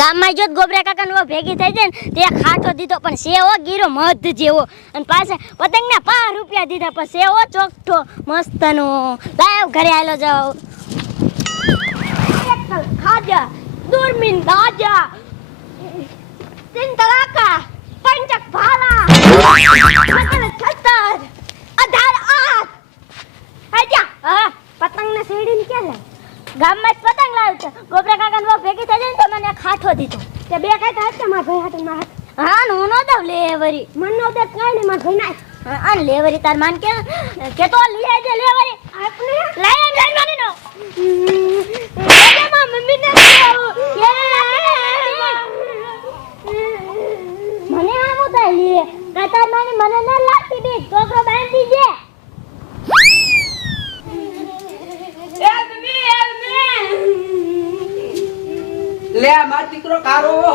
ગામમાં જો ગોબરા કાકાનો ભેગી થઈ જાય ને, તે ખાટો દીધો, પણ સેવો ગીરો મધ જેવો. અને પાછા પતંગના પાંચ રૂપિયા દીધા, પણ સેવો ચોખ્ઠો મસ્તનો. લાવ ઘરે આવેલો જાઓ. ખાજા, દૂરમીન દાજા. તીન તલાકા પંચક ભાલા. મકર છત્તર અધાર આઠ. આજા પતંગને સીડીને ક્યાં લાવ ગામમાં જ પતંગ લાવ્યો છે. ગોબરા કાકા નો ભેગી થઈ જાય ને તો મને ખાઠો દીધો. તે બે ખાતા હતા મારા ભાઈ હાટું મારા હા હું નો દઉં લેવરી મન નો દે કાઈ ને મારા ભાઈ ના આ લેવરી તાર માન કે કે તો લેજે લેવરી આપણે લઈ લઈ માની નો એ મમ્મી ને મને આમ ઉતાર લીએ કાતા માની મને ન લાગતી બી છોકરો બાંધી જે લે માર દીકરો કારો હો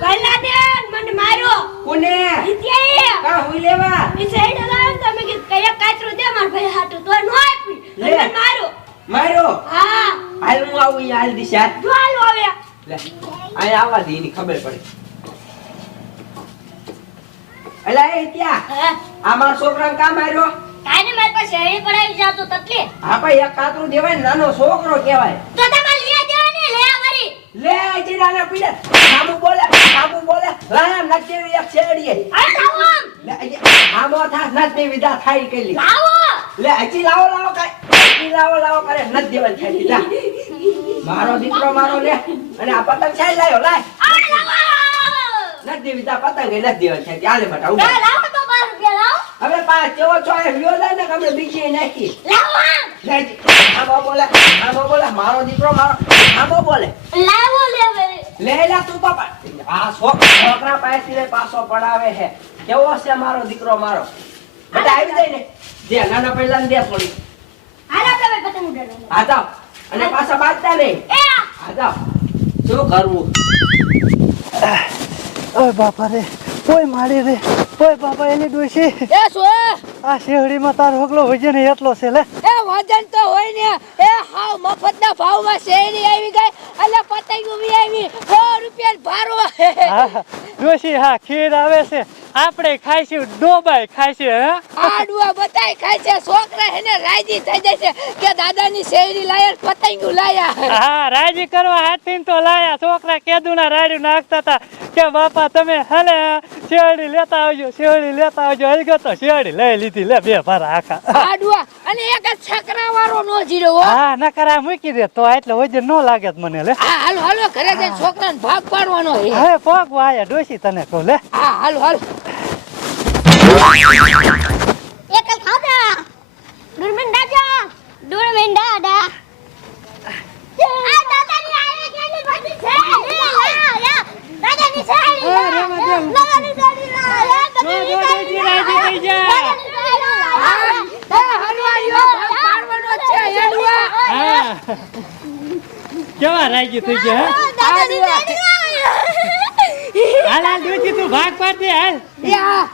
કલા દે મને માર્યો કોને ઇત્યાએ કા હુઈ લેવા ઈ સાઈડ લાવ તમે કે કયા કાચરો દે માર ભાઈ હાટુ તો નો આપી લે. મને માર્યો માર્યો હા. હાલ હું આવું ઈ હાલ દિશા. જો હાલો હવે. લે અહીંયા આવવા દે એની ખબર પડે. એલા એ ત્યાં. આ મારા છોકરાને કામ માર્યો કાઈને મારી પાસે શેરડી પડાવી જાવ તો તકલીફ હા ભાઈ એક કાતરું દેવાય નાનો છોકરો કહેવાય. તો તમારે લીએ દેવા ને લે વરી લે આજી નાના પીડે. બાબુ બોલે બાબુ બોલે લાયા નચેવી એક શેરડીએ આ લાવો આમ. આમો થા નચની વિધા થાય કેલી લે હજી લાવો લાવો કાઈ. લાવો લાવો કરે નથી દેવાન થાય જા. મારો દીકરો મારો લે. અને આ પતંગ છે લાયો લાય. નથી દેવી તા પતંગ એ નથી દેવાન થાય ચાલે ના ઊભા. લાવો તો 12 રૂપિયા લાવો. હવે પાંચ જેવો છો? એ લ્યો જાય ને અમે બીજી નાખી. લાવો આમો. બોલે આમો બોલે મારો દીકરો મારો. આમો બોલે. લાવો લે લે લે તું તો આ છોક- છોકરા પાસેથી પાછો પડાવે છે. કેવો છે મારો દીકરો મારો? બધા આવી જાય ને? દે નાના પહેલા ને દે થોડી. હાલો તમે પતંગ ઉડાડો હા જાઓ અને પાછા બાંધતા નહીં. એ હા જાઓ શું કરવું? ઓય બાપા રે ઓય મારી રે ઓય બાપા એની ડોશી. એ સો આ શેરડીમાં તારો હગલો વજન એટલો છે લે. એ વજન તો હોય ને. એ હાવ મફતના ભાવમાં શેરી આવી ગઈ એટલે પતંગ ઊભી આવી. સો રૂપિયા ભારો. હા. ડોશી હા ખીર આવે છે. આપણે ખાઈશું ડોબાઈ ખાઈશું હે? આડવા બતાય ખાય છે છોકરા હેને રાજી થઈ જશે કે દાદાની શેરી લાયર ને લાયા. હા રાજી કરવા હાથીન તો લાયા. છોકરા કેદુના રાડ્યું નાખતા હતા કે બાપા તમે હલે શેરડી લેતા આવજો શેરડી લેતા આવજો. હલગો તો શેરડી લઈ લીધી લે બે ભારા આખા. આડવા અને એક જ છકરા વાળો નો જીરો હો. નકરા મૂકી દે તો એટલે વજન નો લાગે મને લે. હા હાલો હાલો ઘરે જઈને છોકરાને ભાગ પાડવાનો હે ભાગ વાયા ડોસી તને કહું લે. હા હાલો હાલો. એકલ ખાધા દુરમીન દાદા દુરમીન દાદા કેવા રાજી થઈ ગયા હાલ હાલ તું ભાગ પાડ દે હાલ. એ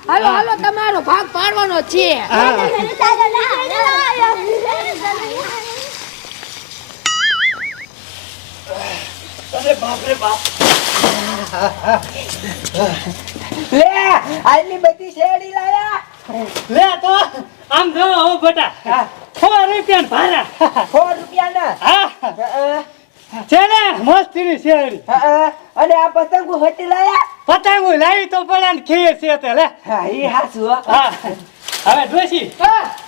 હાલો હાલો તમારો ભાગ પાડવાનો છે. લા અરે બાપ રે બાપ. લે આલી બધી શેડી લાયા. લે તો આમ જો હો બટા. હા. સો રૂપિયા ભાડા રૂપિયા રૂપિયાના? હા. છે ને મસ્તીની શેડી અને આ પતંગો હટી લાયા? પતંગો લાવી તો પડે ને ખીર છે તે લે. હા એ હાસુ હા. હવે ડોશી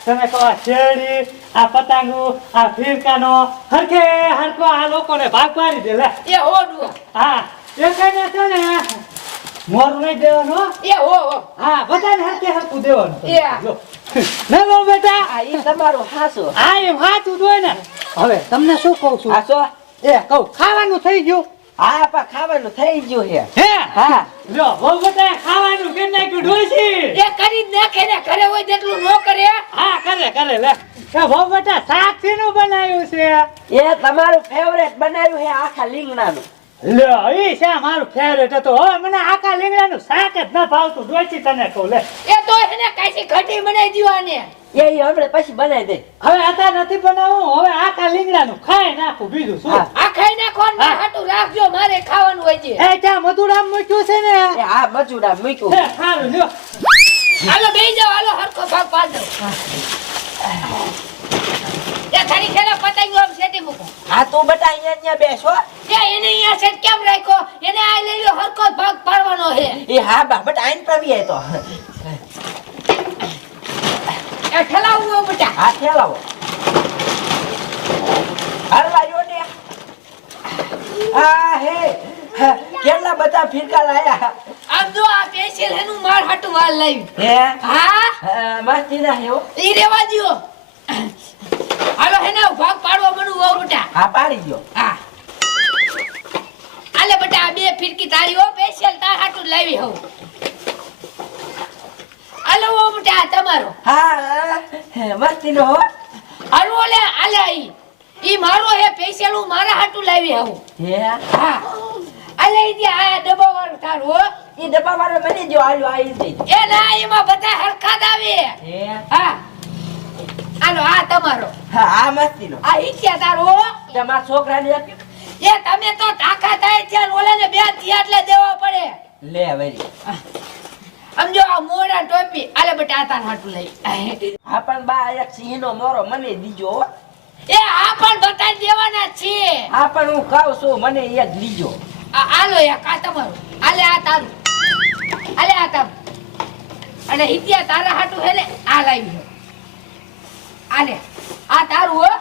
તમે કહો શેરડી આ પતંગો આ ફીરકાનો હરખે હરખો આ લોકોને ભાગ પાડી દે લે. એ હો ડુઆ હા એ છે ને મોરું નહીં દેવાનું એ હો હો. હા બધાને હરખે હરખું દેવાનું. એ. જો. ના બેટા. આ એ તમારું હાસુ આ એમ હાચું જોઈ ને. હવે તમને શું કહું છું? હાસો એ કહું ખાવાનું થઈ ગયું. હા પા ખાવાનું થઈ ગયું છે. હે? હા. લ્યો બહુ બધા ખાવાનું કરી નાખ્યું એ કરી જ નાખે ને ઘરે હોય તેટલું નો કરે. હા કરે કરે લે. એ બહુ બેટા શાક શેનું બનાવ્યું છે. એ તમારું ફેવરેટ બનાવ્યું છે આખા લીંગણાનું. લ્યો ઈ છે મારું ફેવરેટ હતો? હવે મને આખા લીંગડાનું શાક જ ન ભાવતું ડોશી તને કહું લે. એ તો એને કાંઈ ઘટી બનાવી દીવાને એ આપણે પછી બનાવી દે. હવે આતા નથી બનાવું હવે આખા લીંગડાનું ખાઈ નાખું બીજું શું? આ ખાઈ નાખો ને હાટું રાખજો મારે ખાવાનું હોય છે. એ ત્યાં મધુરામ મૂક્યું છે ને? એ આ મચુડા મૂક્યું. હે, સારું લ્યો. હાલો બેહી જાવ હાલો હરખો ભાગ પાડો એ થાળી ખેલા પતંગો આમ સેટી મૂકો. હા તું બટા અહીંયા અહીંયા બેસો. એ એને અહીંયા સેટ કેમ રાખ્યો? એને આ લઈ લો હરખો ભાગ પાડવાનો છે. એ હા બા બટા આઈને પ્રવીએ તો ઠલાવું હો બેટા. હા ખેલાવો હરવા જો ને. આ હે હા, કેટલા બધા ફિરકા લાયા? આમ જો આ પેન્સિલ એનું માર હાટુ વાલ લાવી હે? હા? હા, મસ્તી ના હે ઈ રેવા દ્યો. હાલો હેને ભાગ પાડવા મનું હો બેટા. હા પાડી ગયો હા. આલે બેટા આ બે ફિરકી તારી હો પેશિયલ તાર હાટું લાવી હો આલો હો તમારો. હા મસ્તીનો હે, હાલો લે આલે ઈ. ઈ મારો હે સ્પેશિયલ હું મારા હાટું લાવી આવું. હે? હા. આલે ઈ આ ડબ્બા વાળું તારું હો. એ ડબ્બાવાળો મને જો આલ્યો આવી દે. એ ના એમાં બધા હરખા દાવે હે? હા. આલો આ તમારો. હા આ મસ્તી નો આ ઈચ્છા તારો તમારા છોકરાને આપ્યું? એ તમે તો ટાકા થાય ત્યાં ઓલાને બે થયા એટલે દેવા પડે. લે વરી સમજો મોડા ટોપી. આલે બેટા આ તાર હાટું લઈ. હા પણ બા એક સિંહનો મોરો મને દીજો એ આ પણ બતાવી દેવાના છે. હા પણ હું કહું છું મને એક દીજો આલો એક આ તમારું. આલે આ તારું. આલે આ તારું. અને હિતિયા તારા હાટુ હે ને આ લાવી આલે આ તારું હો.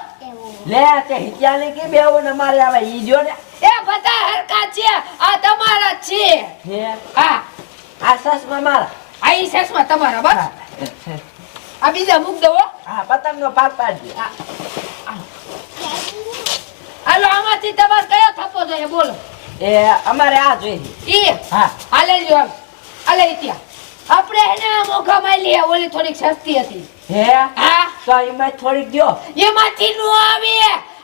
લે તે હિત્યાને કે બેવો ને મારે આવે ઈ જો ને. એ બધા હરખા છે. આ તમારા છે. હે? હા. આ સસમાં મારા. આ ઈ સેસમાં તમારા બસ. આ બીજા મૂક દો હો. હા પતંગનો પાક પાડજો. હાલો આમાંથી તમારે કયો થપ્પો જોઈએ બોલો. એ અમારે આ જોઈએ. ઈ? હા. હાલે લ્યો આમ. હાલે ત્યાં. આપણે એને મોખા માલી ઓલી થોડીક સસ્તી હતી. હે? હા. તો એમાં થોડીક દ્યો. એમાંથી નું આવે.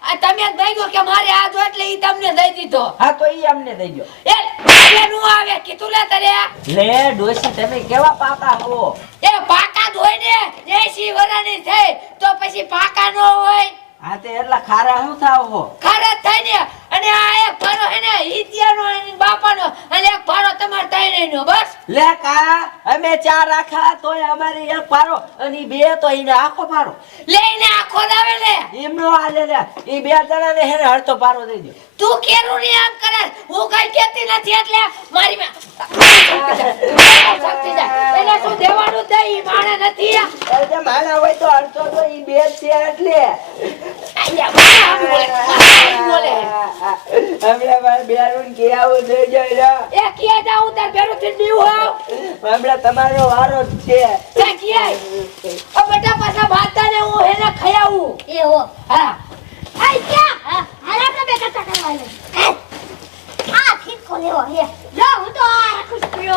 આ તમે ભાગ્યો કે મારે આ જો એટલે ઈ તમને દઈ દીધો. હા તો ઈ અમને દઈ દો એ એ નું આવે કીધું લે તરે લે ડોસી તમે કેવા પાકા હો? એ પાકા જ હોય ને એસી વરાની થઈ તો પછી પાકા નો હોય. હા તે એટલા ખારા હું થાવ હો? ખરા થાય ને. અને આ એક ભારો હે ને હિતિયાનો અને બાપાનો અને એક ભારો તમાર ત્રણેયનો બસ. લે કા અમે ચાર રાખા તોય અમારે એક પારો અને બે તો એને આખો ફાળો લે એને આખો દાવે લે. એમનો હાલે લે એ બે જણા ને હેને હળતો પારો દઈ દે તું કેરું ને આમ કરે. હું કઈ કેતી નથી એટલે મારી માં શક્તિ જાય. એને શું દેવાનું દે ઈ માણે નથી. અરે માણા હોય તો હળતો તો ઈ બે છે એટલે. આમ બોલે, બોલે. હમણાં મારે બેરું કે થઈ જાય એ ક્યાં જાઉં તાર ભેરું થી બીવું આવ હમણાં તમારો વારો છે. તે ક્યાંય ઓ બેટા પાછા ભાતા ને હું એને ખયાવું. એ હો. હા. આઈ ક્યાં? હાલ આપણે બે કથા કરવાની આ ખીચકો લેવો હે. લો હું તો આ રાખું છું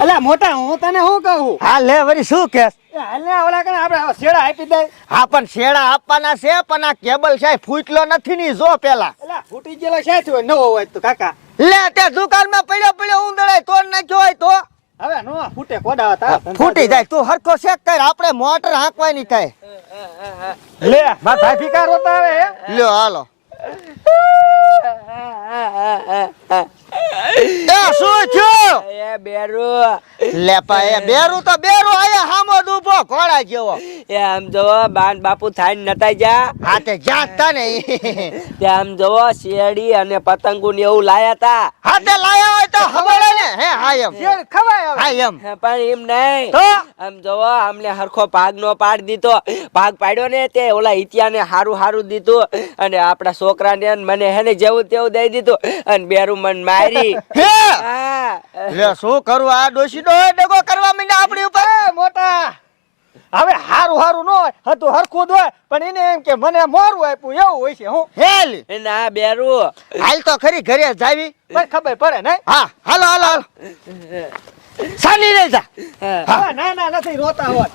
અલા મોટા હું તને શું કહું? હા લે વરી શું કેસ હા પણ શેડા આપવાના છે પણ આ કેબલ છે ફૂટલો નથી ની જો પેલા. ફૂટી ગયેલો છે હોય નવો હોય તો કાકા. લે તે દુકાનમાં પડ્યો પડ્યો ઉંદડાય તોડ નાખ્યો હોય તો. હવે નો ફૂટે કોડા હતા ફૂટી જાય તું હરખો શેક કર આપણે મોટર હાંકવાની થાય લે માર ભાઈ ભીકાર હોતા આવે લ્યો હાલો. શું થયું? એ બેરું. લેપા એ બેરું તો બેરું આયા હામો દૂભો ઘોડા જેવો. એ આમ જોવો બાન બાપુ થાઈને નતા જા હાતે જાત તા ને. તે આમ જોવો શેરડી અને પતંગો ને એવું લાયા તા. હાતે લાયા ખબર ને? હે હા એમ. શેર ખવાય હા એમ. પણ એમ નહીં. તો? આમ જોવો અમને હરખો ભાગ નો પાડ દીધો. ભાગ પાડ્યો ને તે ઓલા ઇતિયાને હારું હારું દીધું. અને આપણા છોકરાને મને હે ને જેવું તેવું દઈ દીધું. અને બેરું મન મારી. હે? હા. શું કરું? આ ડોશી નો ડગો કરવા માંડ્યા આપણી ઉપર? મોટા. હવે હારું હારું ન હોય હતું હરખું જ હોય પણ એને એમ કે મને મોરું આપ્યું એવું હોય છે હું હેલ. ના બેરું. હાલ તો ખરી ઘરે જાવી. પણ ખબર પડે ને? હા હાલો હાલો હાલો. સાની રે જા. ના ના નથી રોતા હોય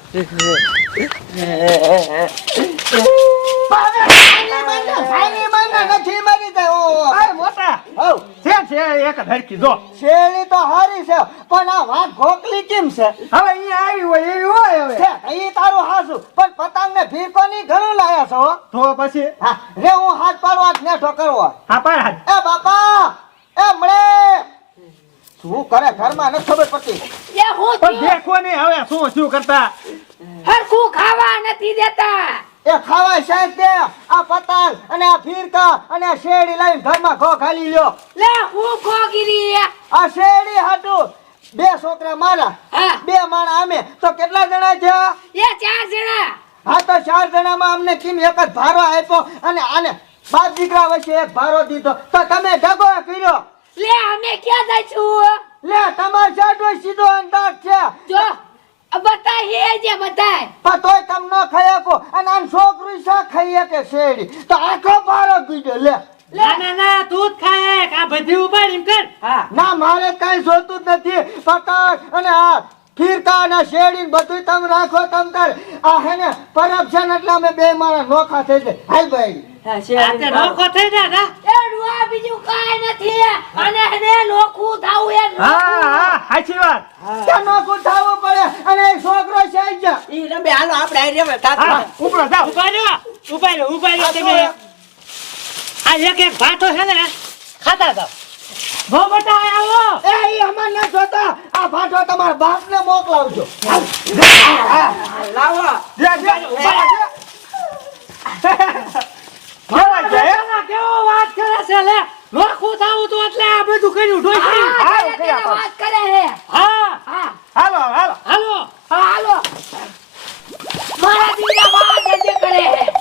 નથી મારી જાય ઓ મોટા. હવ છે છે એક હરખી જો. શેરડી તો હારી છે પણ આ વાત ગોકલી કેમ છે? હવે અહીંયા આવી હોય એવી હોય હાસું પણ પતંગ ને ભીરકો ની ઘણું લાયા છો તો પછી? રે હું હાથ પાડવા જ નેઠો કરવો હા પાડ એ બાપા એ મળે. શું કરે ઘરમાં નથી ખબર પડતી. એ હું પણ? દેખો નહીં હવે શું શું કરતા? હરખું ખાવા નથી દેતા. એ ખાવા સાહેબ દે. આ પતંગ અને આ ફીરકા અને આ શેરડી લઈને ઘરમાં ઘો ખાલી લ્યો. લે હું ખોગીરી આ શેરડી હાટું. બે છોકરા મારા બે માણા અમે. તો કેટલા જણા છે એ ચાર જણા. હા તો ચાર જણામાં અમને કિમ એક જ ભારો આપ્યો અને આને બાપ દીકરા વચ્ચે એક ભારો દીધો. તો તમે ઢગો કર્યો? લે અમે ક્યાં જઈશું લે તમાર જાડો સીધો અંદાજ છે. જો બતા હે જે બધા પણ તોય તમ ન શકો. અને આમ છોકરી સા ખાઈ કે શેડી તો આખો ભારો દીધો લે. ના ના ના તું જ ખાય આ બધી ઉપાડ એમ કર. ના મારે કઈ જોતું જ નથી. અને આ ફીરકા અને શેરડી બધું તમે રાખો તમ તાર. આ હે ને પરબ છે ને એટલે અમે બે મારા નોખા થઈ જાય. હાલ ભાઈ. હા, આ શેરડી તે ખાવ. નોખો થઈ જા જા એ બીજું કાંઈ નથી. અને એને લોખું થાવું એ હા હા સાચી વાત. ત્યાં નોખું થવું પડે? અને છોકરો છે જ. ઈ રમે. હાલો આપણે આ થાતું ઉપરો તમે. આ એક એક ભાટો છે ને ખાતા જાવ ભો બટા આવો. એ અમાર ન જોતા. આ ભાટો તમારા બાપને મોકલાવજો. કરે એટલે આ બધું કર્યું ઢોઈ કર્યું હે હા હા હાલો હાલો. હાલો. હાલો. મારા દીકરા વાત જ કરે હે